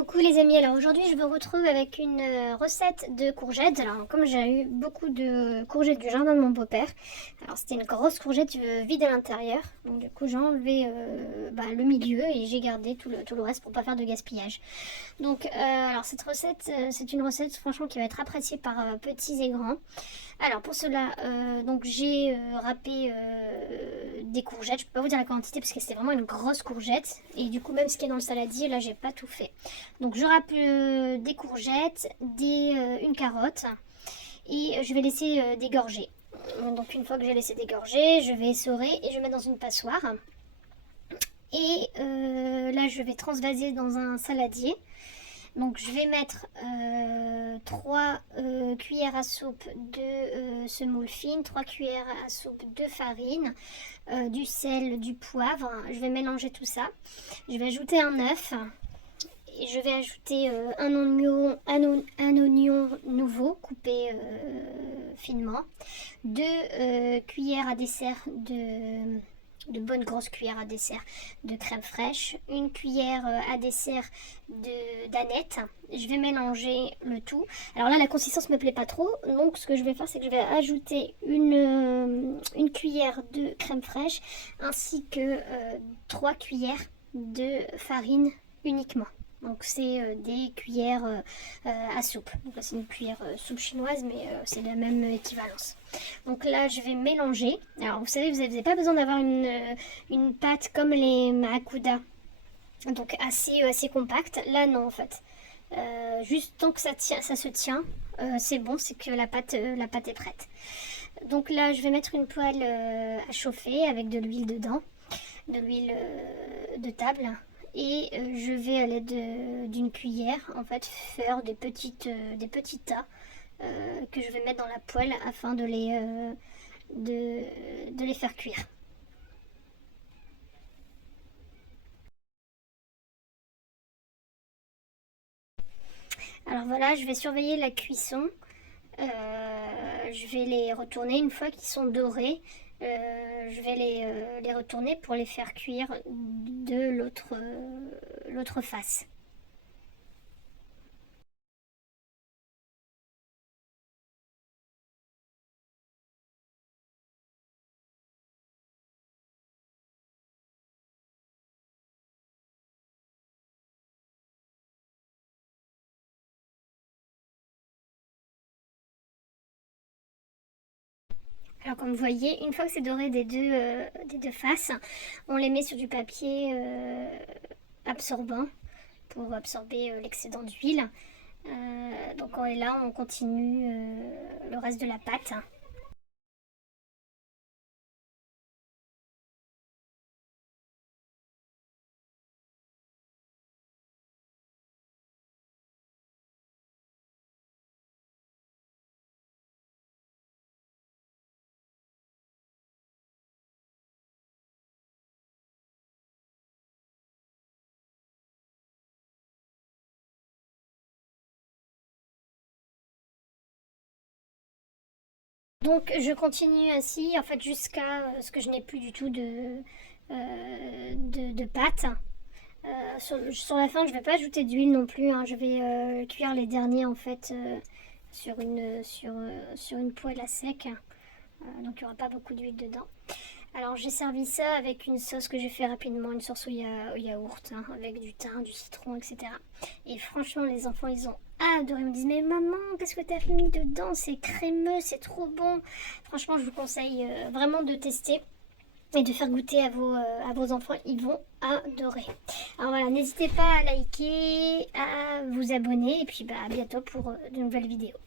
Coucou les amis, alors aujourd'hui je vous retrouve avec une recette de courgettes. Alors comme j'ai eu beaucoup de courgettes du jardin de mon beau-père, alors c'était une grosse courgette vide à l'intérieur, donc du coup j'ai enlevé le milieu et j'ai gardé tout le reste pour pas faire de gaspillage. Donc alors cette recette, c'est une recette franchement qui va être appréciée par petits et grands. Alors pour cela, donc j'ai râpé des courgettes. Je peux pas vous dire la quantité parce que c'était vraiment une grosse courgette. Et du coup même ce qui est dans le saladier, là j'ai pas tout fait. Donc je râpe des courgettes, une carotte et je vais laisser dégorger. Donc une fois que j'ai laissé dégorger, je vais essorer et je vais mettre dans une passoire. Et là je vais transvaser dans un saladier. Donc je vais mettre 3 cuillères à soupe de semoule fine, 3 cuillères à soupe de farine, du sel, du poivre. Je vais mélanger tout ça. Je vais ajouter un œuf et je vais ajouter un oignon nouveau coupé finement, 2 cuillères à dessert de bonnes grosses cuillères à dessert de crème fraîche, une cuillère à dessert d'aneth. Je vais mélanger le tout. Alors là la consistance me plaît pas trop, donc ce que je vais faire c'est que je vais ajouter une cuillère de crème fraîche ainsi que 3 cuillères de farine uniquement. Donc c'est des cuillères à soupe. Donc là c'est une cuillère soupe chinoise mais c'est la même équivalence. Donc là je vais mélanger. Alors vous savez vous n'avez pas besoin d'avoir une pâte comme les Mahakuda. Donc assez compacte. Là non en fait. Juste tant que ça se tient, c'est bon, c'est que la pâte est prête. Donc là je vais mettre une poêle à chauffer avec de l'huile dedans. De l'huile de table. Et je vais à l'aide d'une cuillère en fait faire des petits tas que je vais mettre dans la poêle afin de les faire cuire. Alors voilà, je vais surveiller la cuisson. Je vais les retourner une fois qu'ils sont dorés. Je vais les retourner pour les faire cuire de l'autre face. Alors comme vous voyez, une fois que c'est doré des deux faces, on les met sur du papier absorbant pour absorber l'excédent d'huile. Donc on est là, on continue le reste de la pâte. Donc je continue ainsi en fait jusqu'à ce que je n'ai plus du tout de pâte. Sur la fin je ne vais pas ajouter d'huile non plus, hein. Je vais cuire les derniers en fait sur une poêle à sec. Donc il n'y aura pas beaucoup d'huile dedans. Alors j'ai servi ça avec une sauce que j'ai fait rapidement, une sauce au yaourt, hein, avec du thym, du citron, etc. Et franchement les enfants ils ont adoré, ils me disent mais maman qu'est-ce que tu as mis dedans, c'est crémeux, c'est trop bon. Franchement je vous conseille vraiment de tester et de faire goûter à vos enfants, ils vont adorer. Alors voilà, n'hésitez pas à liker, à vous abonner et puis à bientôt pour de nouvelles vidéos.